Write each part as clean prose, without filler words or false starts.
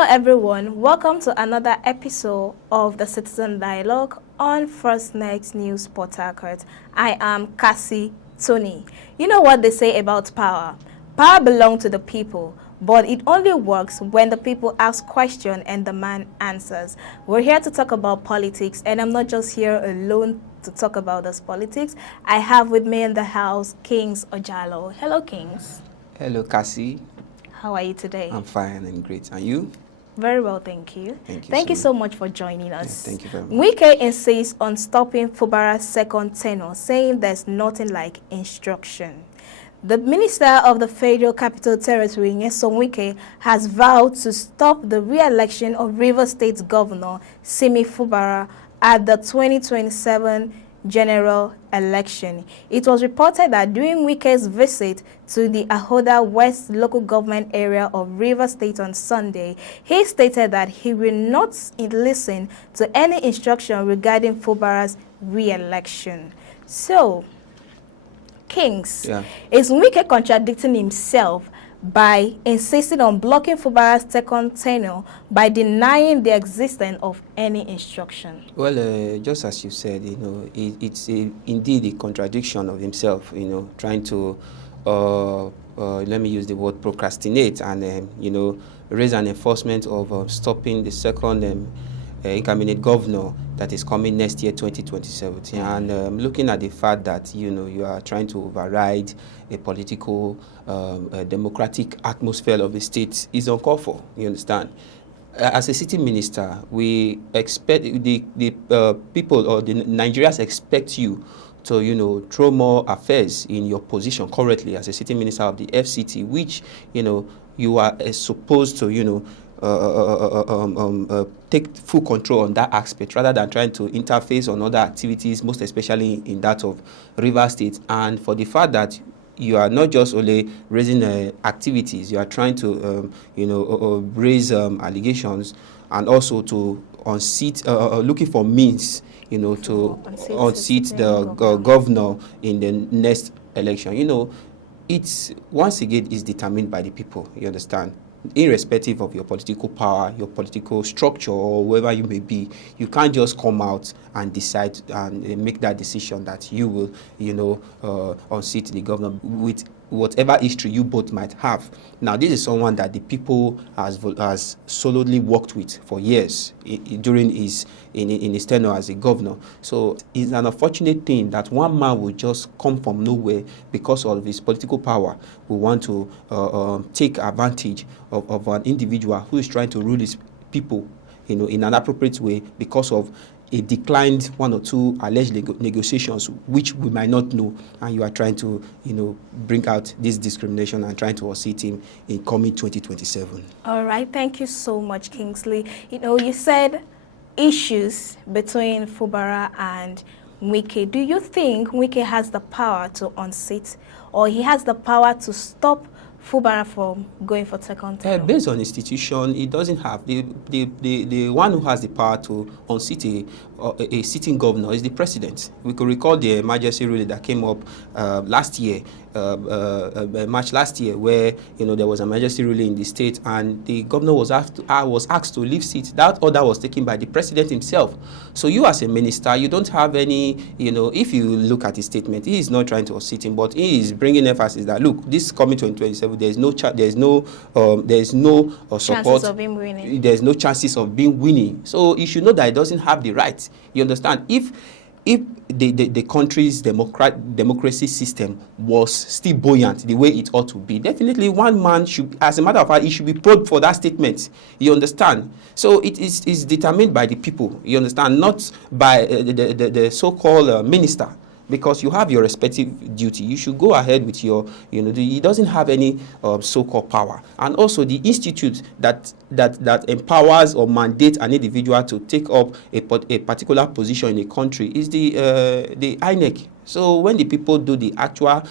Hello everyone, welcome to another episode of the Citizen Dialogue on First Next News Port Harcourt. I am Cassie Tony. You know what they say about power? Power belongs to the people, but it only works when the people ask questions and demand answers. We're here to talk about politics, and I'm not just here alone to talk about this politics. I have with me in the house Kings Ojalo. Hello, Kings. Hello, Cassie. How are you today? I'm fine and great. And you? Very well, thank you. Thank you so much for joining us. Yeah, thank you very much. Wike insists on stopping Fubara's second tenure, saying there's nothing like instruction. The Minister of the Federal Capital Territory, Nyesom Wike, has vowed to stop the re-election of Rivers State Governor Simi Fubara at the 2027 general election. It was reported that during Wike's visit to the Ahoda West local government area of Rivers State on Sunday, he stated that he will not listen to any instruction regarding Fubara's re-election. So, Kings, is Wike contradicting himself by insisting on blocking Fubara's second tenure by denying the existence of any instruction? Well, just as you said, it's indeed a contradiction of himself, trying to, let me use the word procrastinate and, raise an enforcement of stopping the second incumbent governor that is coming next year, 2027. And looking at the fact that, you are trying to override a political, democratic atmosphere of the state is uncalled for, you understand? As a city minister, we expect the people or the Nigerians expect you to, throw more affairs in your position currently as a city minister of the FCT, which, you are supposed to, take full control on that aspect rather than trying to interface on other activities, most especially in that of Rivers State. And for the fact that you are not just only raising activities, you are trying to, raise allegations and also to unseat, looking for means, to unseat the governor in the next election. It's once again is determined by the people, you understand? Irrespective of your political power, your political structure, or wherever you may be, you can't just come out and decide and make that decision that you will, unseat the governor with whatever history you both might have. Now, this is someone that the people has solidly worked with for years during his tenure as a governor. So it's an unfortunate thing that one man will just come from nowhere because of his political power, will want to take advantage of an individual who is trying to rule his people, in an appropriate way because of a declined one or two alleged negotiations which we might not know, and you are trying to, bring out this discrimination and trying to unseat him in coming 2027. All right, thank you so much, Kingsley. You said issues between Fubara and Wike. Do you think Wike has the power to unseat, or he has the power to stop Fubara from going for second term? Based on institution, it doesn't have. The one who has the power to unseat a sitting governor is the president. We could recall the emergency ruling that came up last year, March last year, where there was an emergency ruling in the state, and the governor was asked to leave seat. That order was taken by the president himself. So you, as a minister, you don't have any. If you look at his statement, he is not trying to unseat him, but he is bringing emphasis that look, this coming 2027. There is no support. Chances of him winning. There's no chances of being winning. So you should know that he doesn't have the right. You understand? If the country's democracy system was still buoyant the way it ought to be, definitely one man should, as a matter of fact, he should be probed for that statement. You understand? So it is determined by the people. You understand? Not by the so-called minister. Because you have your respective duty, you should go ahead with your, he doesn't have any so-called power. And also the institute that empowers or mandates an individual to take up a particular position in a country is the INEC. So when the people do the actual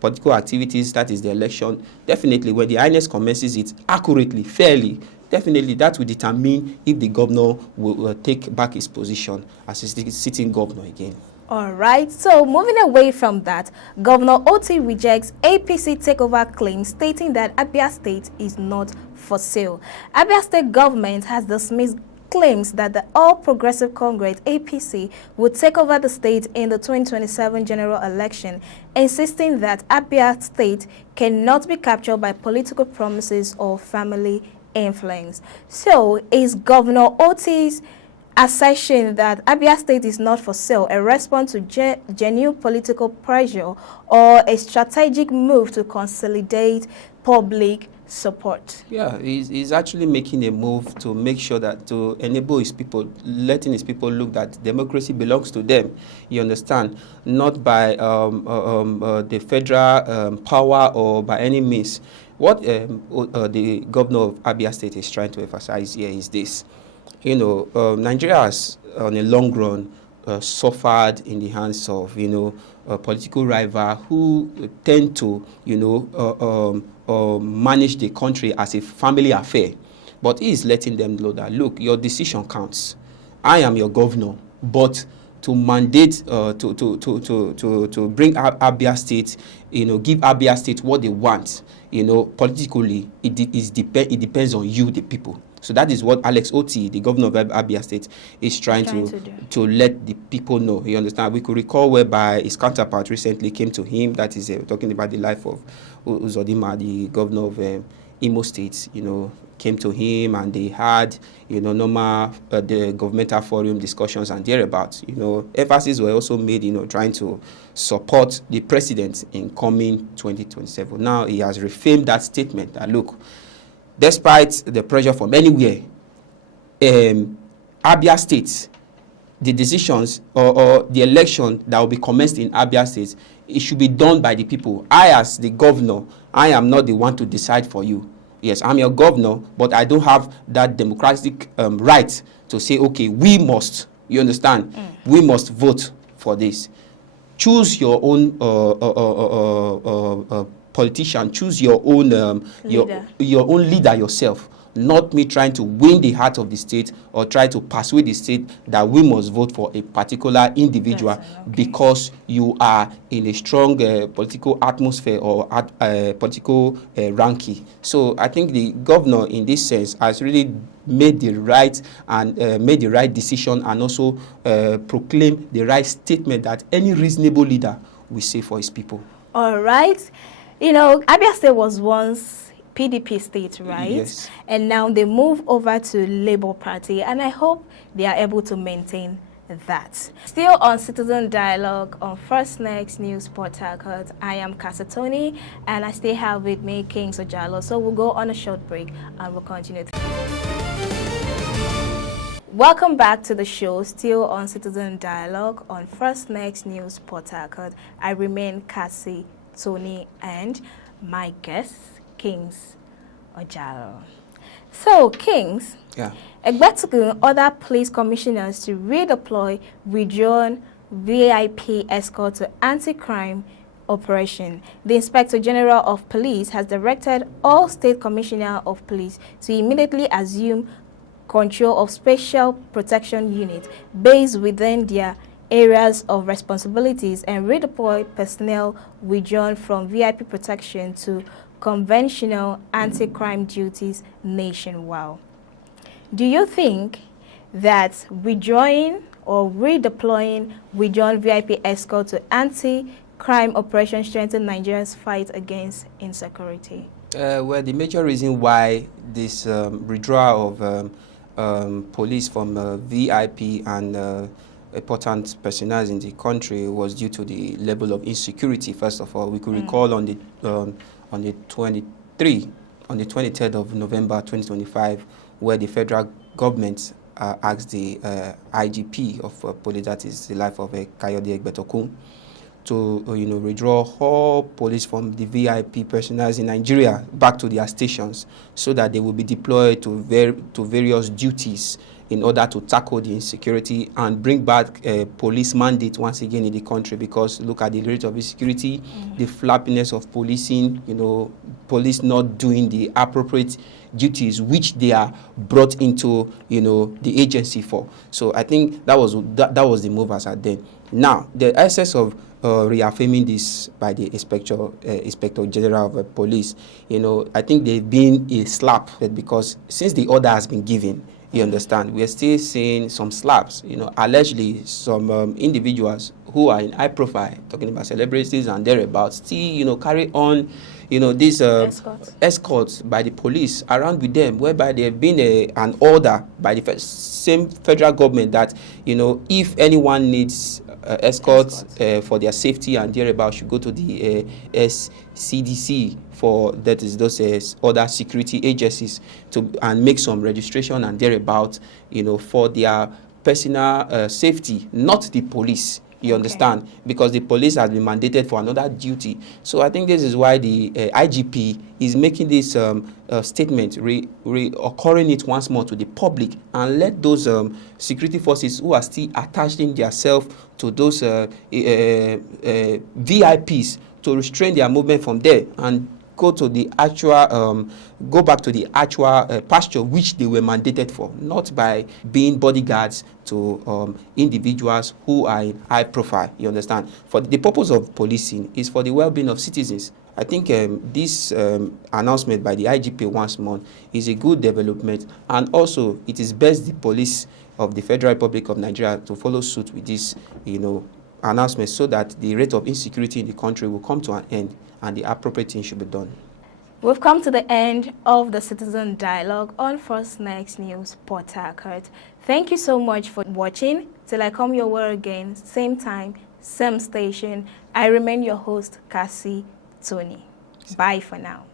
political activities, that is the election, definitely when the INEC commences it accurately, fairly, definitely that will determine if the governor will take back his position as a sitting governor again. All right, so moving away from that, Governor Oti rejects APC takeover claims, stating that Abia State is not for sale. Abia State government has dismissed claims that the All Progressive Congress APC would take over the state in the 2027 general election, insisting that Abia State cannot be captured by political promises or family influence. So, is Governor Oti's assertion that Abia State is not for sale a response to genuine political pressure or a strategic move to consolidate public support? Yeah, he's actually making a move to make sure that to enable his people, letting his people look that democracy belongs to them. You understand, not by the federal power or by any means. What the governor of Abia State is trying to emphasize here is this. You know, Nigeria has, on a long run, suffered in the hands of, a political rival who tend to, manage the country as a family affair. But he is letting them know that, look, your decision counts. I am your governor, but to mandate, to bring Abia State, give Abia State what they want, politically, it depends on you, the people. So that is what Alex Oti, the governor of Abia State, is trying to let the people know. You understand? We could recall whereby his counterpart recently came to him, that is talking about the life of Uzodinma, the governor of Imo State, came to him and they had, normal the governmental forum discussions and thereabouts. Emphasis were also made, trying to support the president in coming 2027. Now he has reaffirmed that statement that, look, despite the pressure from anywhere, Abia State, the decisions or the election that will be commenced in Abia State, it should be done by the people. I, as the governor, I am not the one to decide for you. Yes, I'm your governor, but I don't have that democratic right to say, okay, we must, you understand, we must vote for this. Choose your own politician, choose your own your own leader yourself, not me trying to win the heart of the state or try to persuade the state that we must vote for a particular individual because you are in a strong political atmosphere or political ranking. So I think the governor in this sense has really made the right decision and also proclaim the right statement that any reasonable leader will say for his people. All right. Abia State was once PDP state, right? Yes. And now they move over to Labour Party, and I hope they are able to maintain that. Still on Citizen Dialogue on First Next News Port Harcourt, I am Kasatoni, and I still have with me Kings Ojalo. So we'll go on a short break, and we'll continue. Welcome back to the show, still on Citizen Dialogue on First Next News Port Harcourt. I remain Cassie, Tony, and my guest, Kings Ojalo. So, Kings, Egbetukun other police commissioners to redeploy Region VIP escort to anti-crime operation. The Inspector General of Police has directed all state commissioner of police to immediately assume control of special protection units based within their areas of responsibilities and redeploy personnel withdrawn from VIP protection to conventional anti-crime duties nationwide. Do you think that withdrawing or redeploying withdrawn VIP escort to anti-crime operations strengthen Nigeria's fight against insecurity? Well, the major reason why this withdrawal of police from VIP and important personnel in the country was due to the level of insecurity. First of all, we could recall on the 23rd of November 2025, where the federal government asked the IGP of police, that is the life of Kayode Egbetokun, to redraw all police from the VIP personnel in Nigeria back to their stations, so that they will be deployed to various duties in order to tackle the insecurity and bring back police mandate once again in the country. Because look at the rate of insecurity, the flappiness of policing, police not doing the appropriate duties which they are brought into the agency for. So I think that was the move as at then. Now the essence of reaffirming this by the Inspector General of Police, I think they've been a slap, because since the order has been given, you understand, we are still seeing some slaps. Allegedly some individuals who are in high profile, talking about celebrities and thereabouts, still carry on these escorts by the police around with them, whereby there have been an order by the same federal government that if anyone needs escorts for their safety and thereabouts, should go to the SCDC, for that is those other security agencies, and make some registration and thereabouts, for their personal safety, not the police. You understand? Because the police has been mandated for another duty. So I think this is why the IGP is making this statement, occurring it once more to the public, and let those security forces who are still attaching themselves to those VIPs to restrain their movement from there and go to the actual, go back to the actual pasture which they were mandated for, not by being bodyguards to individuals who are in high profile. You understand? For the purpose of policing is for the well-being of citizens. I think this announcement by the IGP once more is a good development, and also it is best the police of the Federal Republic of Nigeria to follow suit with this, announcement, so that the rate of insecurity in the country will come to an end and the appropriate thing should be done. We've come to the end of the Citizen Dialogue on First Next News Port Harcourt. Thank you so much for watching. Till I come your way again, same time, same station, I remain your host, Cassie Tony. Bye for now.